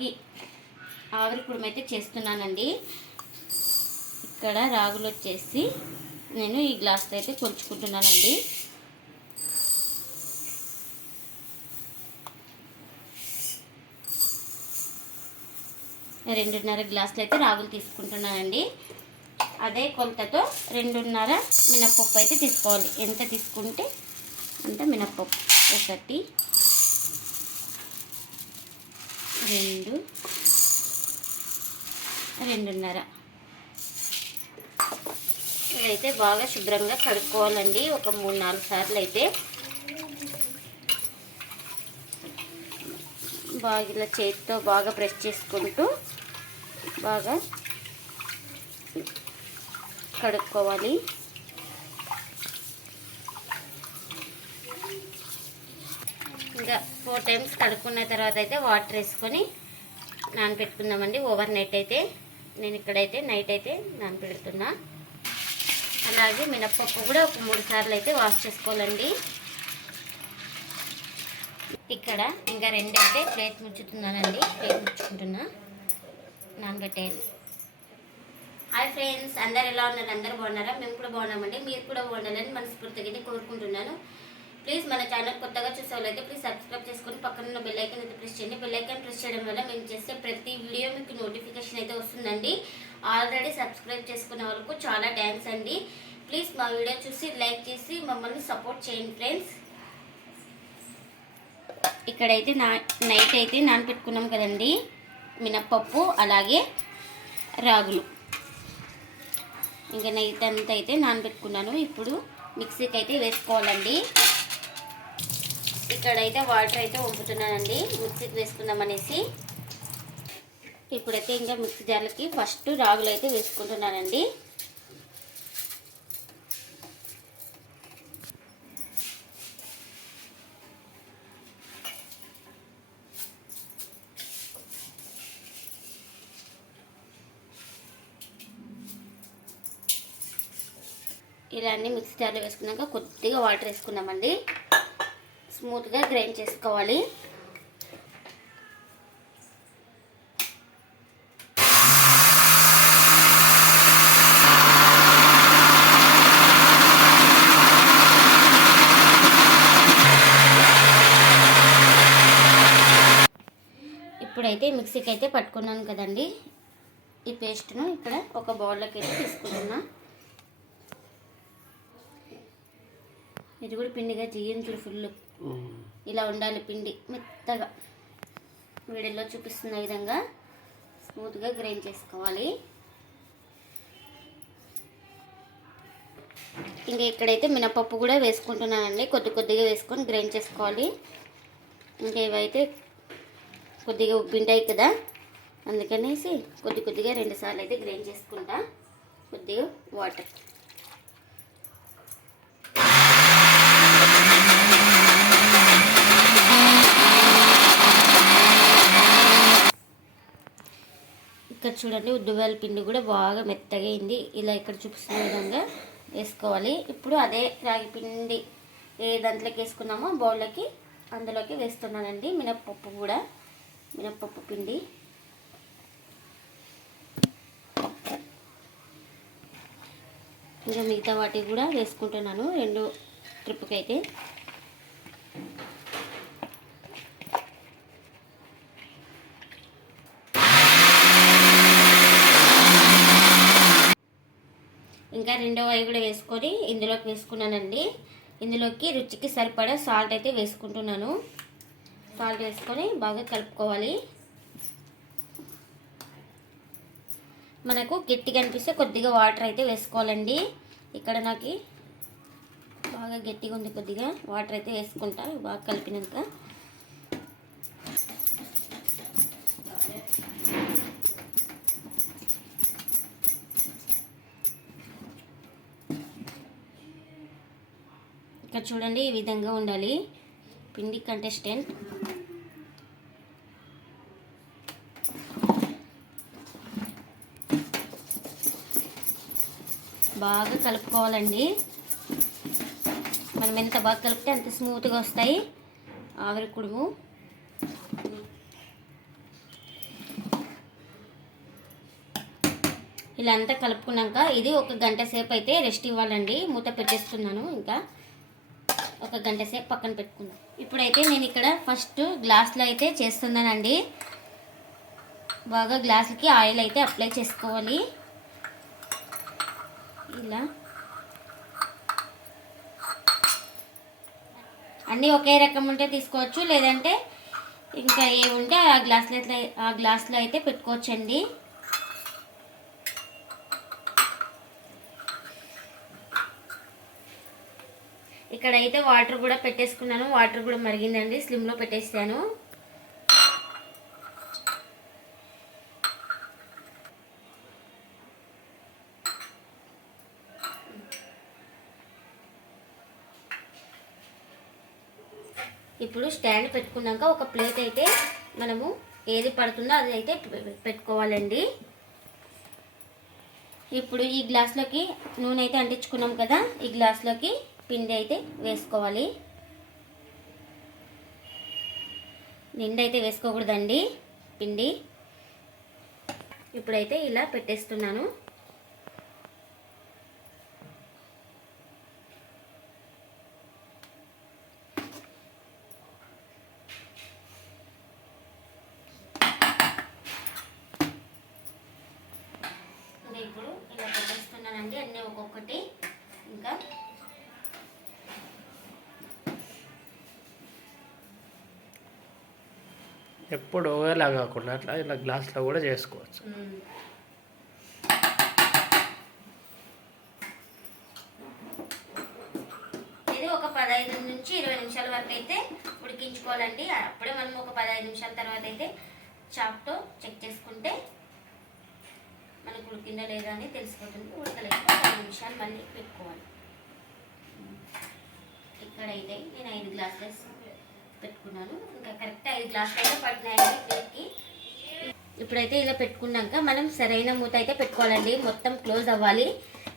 రాగి ఆవిరి కుడుమ అయితే చేస్తున్నానండి. ఇక్కడ రాగులు వచ్చేసి నేను ఈ గ్లాస్తో అయితే కొలుచుకుంటున్నానండి రెండున్నర గ్లాసులు అయితే రాగులు తీసుకుంటున్నానండి. అదే కొలతతో రెండున్నర మినప్పప్పు అయితే తీసుకోవాలి. ఎంత తీసుకుంటే అంత మినప్పప్పు. ఒకటి రెండు. రెండున్నర. ఇదైతే బాగా శుభ్రంగా కడుక్కోవాలండి. ఒక మూడు నాలుగు సార్లు అయితే బాగా ఇలా చేతితో బాగా ప్రెస్ చేసుకుంటూ బాగా కడుక్కోవాలి. ఇంకా ఫోర్ టైమ్స్ కడుక్కున్న తర్వాత అయితే వాటర్ వేసుకొని నానపెట్టుకుందామండి. ఓవర్ నైట్ అయితే నేను ఇక్కడైతే నైట్ అయితే నానపెడుతున్నా. అలాగే మినప్పప్పు కూడా ఒక మూడు సార్లు అయితే వాష్ చేసుకోవాలండి. ఇక్కడ ఇంకా రెండైతే ప్లేట్ ముచ్చుతున్నానండి. ప్లేట్ ముచ్చుకుంటున్నా. నానబెట్టేయాలి హాయ్ ఫ్రెండ్స్ అందరు ఎలా ఉన్నారు? అందరు బాగున్నారా? మేము కూడా బాగున్నామండి. మీరు కూడా బాగుండాలని మనస్ఫూర్తిగా కోరుకుంటున్నాను. ప్లీజ్ మన ఛానల్ కొత్తగా చూసే వాళ్ళైతే ప్లీజ్ సబ్స్క్రైబ్ చేసుకొని పక్కన ఉన్న బెల్ అయితే ప్రెస్ చేయండి. బెల్ ఐకాన్ ప్రెస్ చేయడం వల్ల మేము చేసే ప్రతి వీడియో మీకు నోటిఫికేషన్ అయితే వస్తుందండి. ఆల్రెడీ సబ్స్క్రైబ్ చేసుకున్న వాళ్ళకు చాలా థ్యాంక్స్ అండి. ప్లీజ్ మా వీడియో చూసి లైక్ చేసి మమ్మల్ని సపోర్ట్ చేయండి ఫ్రెండ్స్ ఇక్కడైతే నా నైట్ అయితే నానబెట్టుకున్నాం కదండి. మినప్పప్పు అలాగే రాగులు. ఇంకా నైట్ అంతా అయితే నానబెట్టుకున్నాను. ఇప్పుడు మిక్సీకి అయితే వేసుకోవాలండి. ఇక్కడైతే వాటర్ అయితే వంపుతున్నానండి. మిక్సీకి వేసుకుందాం అనేసి. ఇప్పుడైతే ఇంకా మిక్సీ జార్లకి ఫస్ట్ రాగులు అయితే వేసుకుంటున్నానండి. ఇలా అన్ని మిక్సీ జార్లో వేసుకున్నాక కొద్దిగా వాటర్ వేసుకున్నామండి స్మూత్గా గ్రైండ్ చేసుకోవాలి. ఇప్పుడైతే మిక్సీకి అయితే పట్టుకున్నాను కదండి. ఈ పేస్ట్ను ఇక్కడ ఒక బౌల్లోకి అయితే తీసుకుంటున్నా. ఇది కూడా పిండిగా జీయించుడు ఫుల్ ఇలా ఉండాలి పిండి మెత్తగా. వీడియోలో చూపిస్తున్న విధంగా స్మూత్గా గ్రైండ్ చేసుకోవాలి. ఇంకా ఇక్కడైతే మినపప్పు కూడా వేసుకుంటున్నానండి కొద్ది కొద్దిగా వేసుకొని గ్రైండ్ చేసుకోవాలి. ఇంకా ఇవైతే కొద్దిగా ఉబ్బింటాయి కదా అందుకనేసి కొద్ది కొద్దిగా రెండుసార్లు అయితే గ్రైండ్ చేసుకుంటా. కొద్దిగా వాటర్ ఇక్కడ చూడండి ఉద్దువాల పిండి కూడా బాగా మెత్తగా అయింది. ఇలా ఇక్కడ చూపిస్తున్న విధంగా వేసుకోవాలి. ఇప్పుడు అదే రాగి పిండి ఏ దాంట్లోకి వేసుకున్నామో బౌల్లోకి అందులోకి వేస్తున్నానండి. మినప్పప్పు కూడా మినప్పప్పు పిండి. ఇంకా మిగతా వాటికి కూడా వేసుకుంటున్నాను. రెండు ట్రిప్కి అయితే ఇంకా రెండో అవి కూడా వేసుకొని ఇందులోకి వేసుకున్నానండి. ఇందులోకి రుచికి సరిపడా సాల్ట్ అయితే వేసుకుంటున్నాను. సాల్ట్ వేసుకొని బాగా కలుపుకోవాలి. మనకు గట్టిగా అనిపిస్తే కొద్దిగా వాటర్ అయితే వేసుకోవాలండి. ఇక్కడ నాకు బాగా గట్టిగా ఉంది కొద్దిగా. వాటర్ అయితే వేసుకుంటా బాగా కలిపినాక. చూడండి ఈ విధంగా ఉండాలి. పిండి కంటెస్టెంట్ బాగా కలుపుకోవాలండి. మనం ఎంత బాగా కలిపితే అంత స్మూత్గా వస్తాయి. ఆవిరి కుడుము. ఇలా అంతా కలుపుకున్నాక ఇది ఒక గంట సేపు అయితే రెస్ట్ ఇవ్వాలండి. మూత పెట్టేస్తున్నాను ఇంకా. ఒక గంట సేపు పక్కన పెట్టుకున్నాను ఇప్పుడైతే నేను ఇక్కడ ఫస్ట్ గ్లాస్లో అయితే చేస్తున్నానండి. బాగా గ్లాసులకి ఆయిల్ అయితే అప్లై చేసుకోవాలి. ఇలా. అన్నీ ఒకే రకం ఉంటే తీసుకోవచ్చు లేదంటే ఇంకా ఏ ఉంటే ఆ గ్లాస్లో ఆ గ్లాస్లో అయితే పెట్టుకోవచ్చండి. ఇక్కడైతే వాటర్ కూడా పెట్టేసుకున్నాను. వాటర్ కూడా మరిగిందండి. స్లిమ్లో పెట్టేసాను. ఇప్పుడు స్టాండ్ పెట్టుకున్నాక ఒక ప్లేట్ అయితే మనము ఏది పడుతుందో అది అయితే పెట్టుకోవాలండి. ఇప్పుడు ఈ గ్లాస్లోకి నూనె అయితే అంటించుకున్నాం కదా. ఈ గ్లాస్లోకి పిండి అయితే వేసుకోవాలి. నిండి అయితే వేసుకోకూడదండి పిండి. ఇప్పుడైతే ఇలా పెట్టేస్తున్నాను. ఇప్పుడు ఇలా పెట్టేస్తున్నానండి అన్నీ ఒక్కొక్కటి. ఇంకా ఎప్పుడు ఒకేలా కాకుండా అట్లా ఇలా గ్లాస్లో కూడా చేసుకోవచ్చు. ఇది ఒక పదహైదు నుంచి ఇరవై నిమిషాల వరకు అయితే ఉడికించుకోవాలండి. అప్పుడే మనం ఒక పదహైదు నిమిషాల తర్వాత అయితే చాప్తో చెక్ చేసుకుంటే మనకు ఉడికిందో లేదా అని తెలిసిపోతుంది. ఉడకలేదు పది నిమిషాలు మళ్ళీ పెట్టుకోవాలి. ఇక్కడైతే నేను ఐదు గ్లాసెస్ పెట్టుకున్నాను. ఇంకా కరెక్ట్ ఐదు గ్లాసులు అయితే పట్టినాయి ప్లేట్కి. ఇప్పుడైతే ఇలా పెట్టుకున్నాక మనం సరైన మూత అయితే పెట్టుకోవాలండి. మొత్తం క్లోజ్ అవ్వాలి.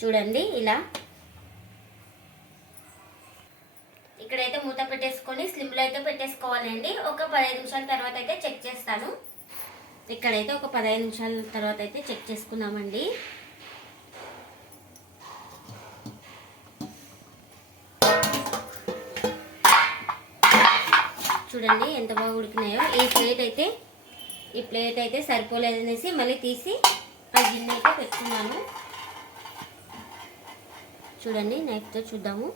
చూడండి ఇలా. ఇక్కడైతే మూత పెట్టేసుకొని స్లిమ్లో అయితే పెట్టేసుకోవాలండి. ఒక పదహైదు నిమిషాల తర్వాత అయితే చెక్ చేస్తాను. ఇక్కడైతే ఒక పదహైదు నిమిషాల తర్వాత అయితే చెక్ చేసుకున్నామండి చూడండి ఎంత బాగా ఉడికినాయో. ఈ ప్లేట్ అయితే ఈ ప్లేట్ అయితే సరిపోలేదనేసి మళ్ళీ తీసి ఆ గిన్నె అయితే పెట్టుకున్నాను. చూడండి నైఫ్తో చూద్దాము.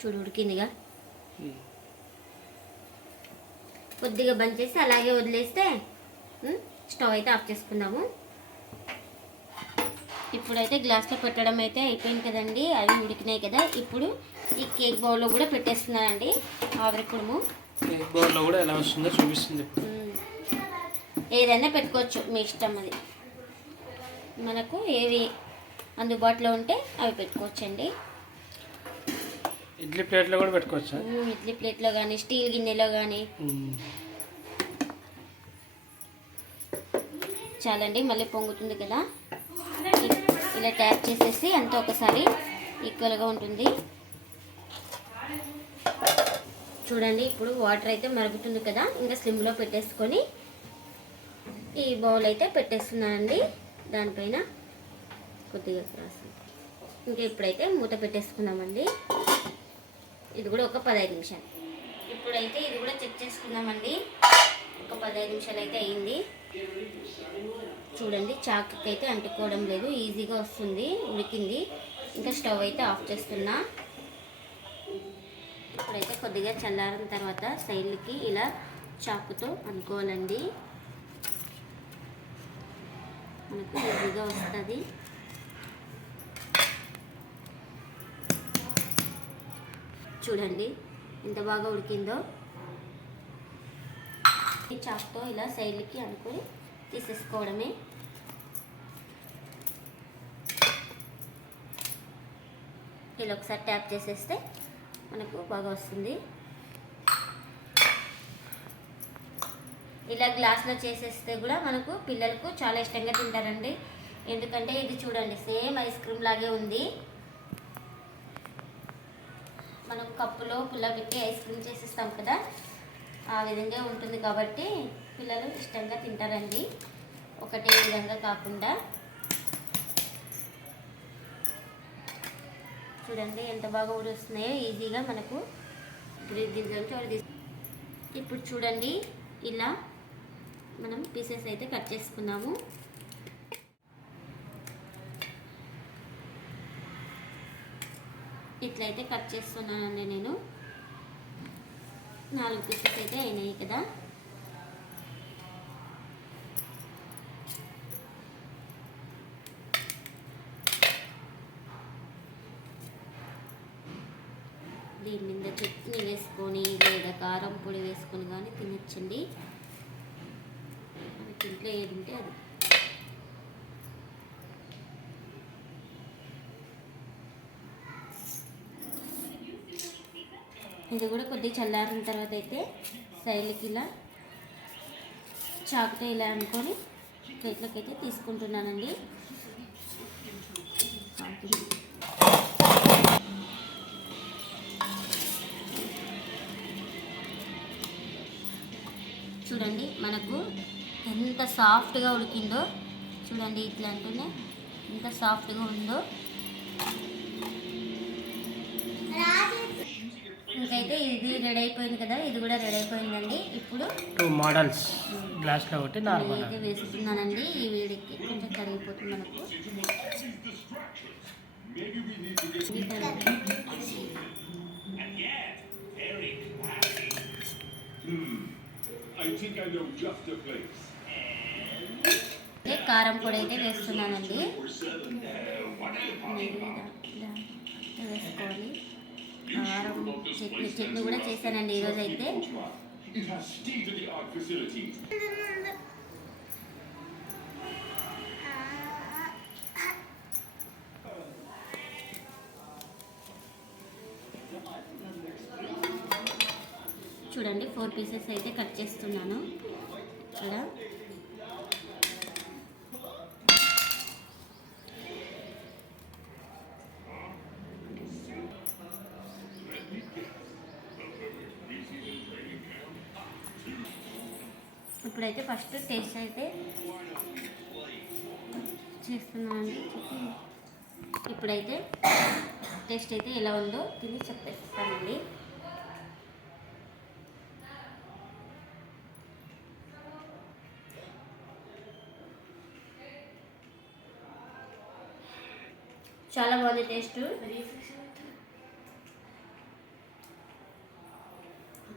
చూడు ఉడికిందిగా. కొద్దిగా బంద్ చేసి అలాగే వదిలేస్తే స్టవ్ అయితే ఆఫ్ చేసుకుందాము ఇప్పుడైతే గ్లాస్లో పెట్టడం అయితే అయిపోయింది కదండి. అవి ఉడికినాయి కదా. ఇప్పుడు ఈ కేక్ బౌల్లో కూడా పెట్టేస్తున్నానండి. ఆవిరి కుడుము. కేక్ బౌల్లో కూడా ఎలా వస్తుందో చూపిస్తుంది. ఏదైనా పెట్టుకోవచ్చు. మీ ఇష్టం అది. మనకు ఏవి అందుబాటులో ఉంటే అవి పెట్టుకోవచ్చండి. ఇడ్లీ ప్లేట్లో కూడా పెట్టుకోవచ్చా? ఇడ్లీ ప్లేట్లో కానీ స్టీల్ గిన్నెలో కానీ. చాలండి. మళ్ళీ పొంగుతుంది కదా. ఇలా ట్యాప్ చేసేసి అంతా ఒకసారి ఈక్వల్గా ఉంటుంది. చూడండి ఇప్పుడు వాటర్ అయితే మరుగుతుంది కదా ఇంకా స్లిమ్లో పెట్టేసుకొని ఈ బౌల్ అయితే పెట్టేస్తున్నానండి. దానిపైన కొద్దిగా క్రాస్ ఇంకా ఇప్పుడైతే మూత పెట్టేసుకుందామండి. ఇది కూడా ఒక పదహైదు నిమిషాలు. ఇప్పుడైతే ఇది కూడా చెక్ చేసుకుందామండి. ఒక పదహైదు నిమిషాలు అయితే అయింది. చూడండి చాకు అయితే అంటుకోవడం లేదు ఈజీగా వస్తుంది ఉడికింది. ఇంకా స్టవ్ అయితే ఆఫ్ చేస్తున్నా. ఇప్పుడైతే కొద్దిగా చల్లారిన తర్వాత సైడ్కి ఇలా చాకుతో అనుకోవాలండి మనకు ఈజీగా వస్తుంది. చూడండి ఎంత బాగా ఉడికిందో. ఈ చాక్తో ఇలా సైడ్కి అనుకుని తీసేసుకోవడమే. ఇలా ఒకసారి ట్యాప్ చేసేస్తే మనకు బాగా వస్తుంది. ఇలా గ్లాస్లో చేసేస్తే కూడా మనకు పిల్లలకు చాలా ఇష్టంగా తింటారండి. ఎందుకంటే ఇది చూడండి సేమ్ ఐస్ క్రీమ్ లాగే ఉంది. మనం కప్పులో పుల్ల పెట్టి ఐస్ క్రీమ్ చేసేస్తాం కదా ఆ విధంగా ఉంటుంది కాబట్టి పిల్లలు ఇష్టంగా తింటారండి. ఒకటే విధంగా కాకుండా చూడండి ఎంత బాగా ఊడొస్తున్నాయో ఈజీగా మనకు గ్రీ- ఇప్పుడు చూడండి ఇలా మనం పీసెస్ అయితే కట్ చేసుకున్నాము. ఇట్లయితే కట్ చేస్తున్నానండి నేను. నాలుగు పీసెస్ అయితే అయినాయి కదా. దీని మీద చట్నీ వేసుకొని లేదా కారం పొడి వేసుకొని కానీ తినచ్చండి. మనకి ఇంట్లో ఏది ఉంటే అది. ఇది కూడా కొద్దిగా చల్లారిన తర్వాత అయితే శైలికి ఇలా చాకుతో ఇలా అనుకొని ప్లేట్లోకి అయితే తీసుకుంటున్నానండి. చూడండి మనకు ఎంత సాఫ్ట్గా ఉడికిందో చూడండి ఇట్లా అంటూనే ఎంత సాఫ్ట్గా ఉందో. ఇంకైతే ఇది రెడీ అయిపోయింది కదా ఇది కూడా రెడీ అయిపోయిందండి. ఇప్పుడు టూ మోడల్స్ గ్లాస్లో ఒకటి నార్మల్ అయితే వేసుకున్నానండి ఈ వేడికి కొంచెం కరిగిపోతుంది మనకు. ఇది కారం పొడి అయితే వేస్తున్నానండి. వేసుకోవాలి. కారం చట్నీ చట్నీ కూడా చేశానండి ఈరోజు అయితే పీసెస్ అయితే కట్ చేస్తున్నాను. ఇక్కడ. ఇప్పుడైతే ఫస్ట్ టేస్ట్ అయితే చేస్తున్నానండి ఇప్పుడైతే టేస్ట్ అయితే ఎలా ఉందో తిని చెప్పేస్తానండి. చాలా బాగుంది టేస్ట్.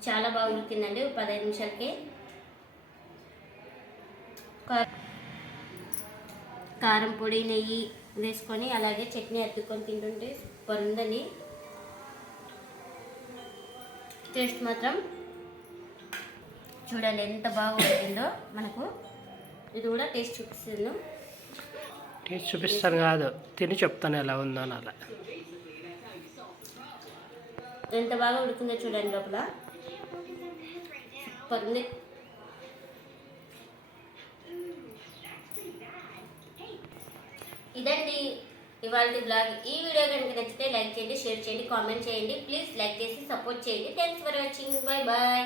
చాలా బాగా ఉడికిందండి పదహైదు నిమిషాలకి. కారం పొడి నెయ్యి వేసుకొని అలాగే చట్నీ అద్దుకొని తింటుంటే సూపర్ ఉందండి. టేస్ట్ మాత్రం చూడండి ఎంత బాగా మనకు. ఇది కూడా టేస్ట్ చూపిస్తుంది. టేస్ట్ చూపిస్తాను కాదు. తిని చెప్తాను ఎలా ఉందో అని అలా. ఎంత బాగా ఉడుకుందో చూడండి లోపల. సూపర్ ఉంది. ఇదండి ఇవాళ బ్లాగ్. ఈ వీడియో కనుక నచ్చితే లైక్ చేయండి షేర్ చేయండి కామెంట్ చేయండి. ప్లీజ్ లైక్ చేసి సపోర్ట్ చేయండి. Thanks for watching bye bye